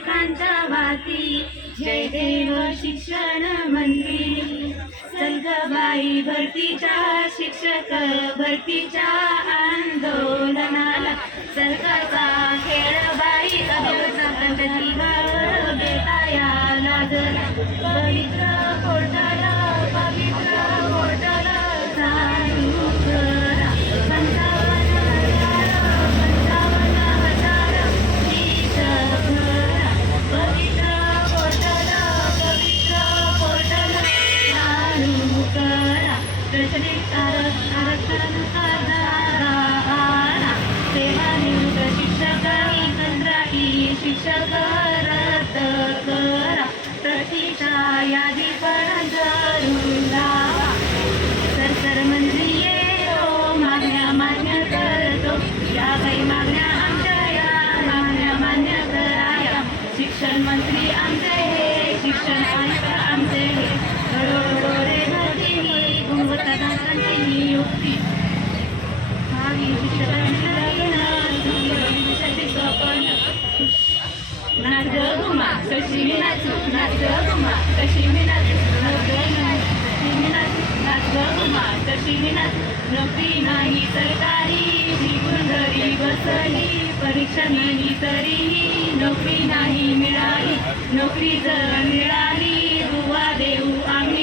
शिक्षकांच्या वाती जय देव शिक्षण मंत्री. सलगबाई भरतीच्या शिक्षक भरतीच्या आंदोलनाला सरकारचा खेळबाई प्रतिभार देता या लागला. पवित्र पोर्टल चालू करा. 55,000 शिक्षक भरा. पवित्र पोर्टल चालू करा. प्रचलित आरक्षण आधारा. सेवानिवृत्त शिक्षक कंत्राटी शिक्षक रद्द करा. प्रतीक्षा यादी पण जरूर लावा. सरकार मंत्री येतो मागण्या मान्य करतो. या काही मागण्या आमच्या या मागण्या मान्य कराया. शिक्षण मंत्री आमचे हे शिक्षण आयुक्त आमचे हे. घडोघडो रे भरती ही गुणवत्ता दातांची नियुक्ती. भावी शिक्षकांची नाच ग घुमा कशी मी नाचू. नाच ग घुमा कशी मी नाचू. नाच ग घुमा कशी मी नाचू. नोकरी नाही सरकारी शिकून घरी बसली. परीक्षा नाही तरीही नोकरी नाही मिळाली. नोकरी जर मिळाली दुवा देऊ आम्ही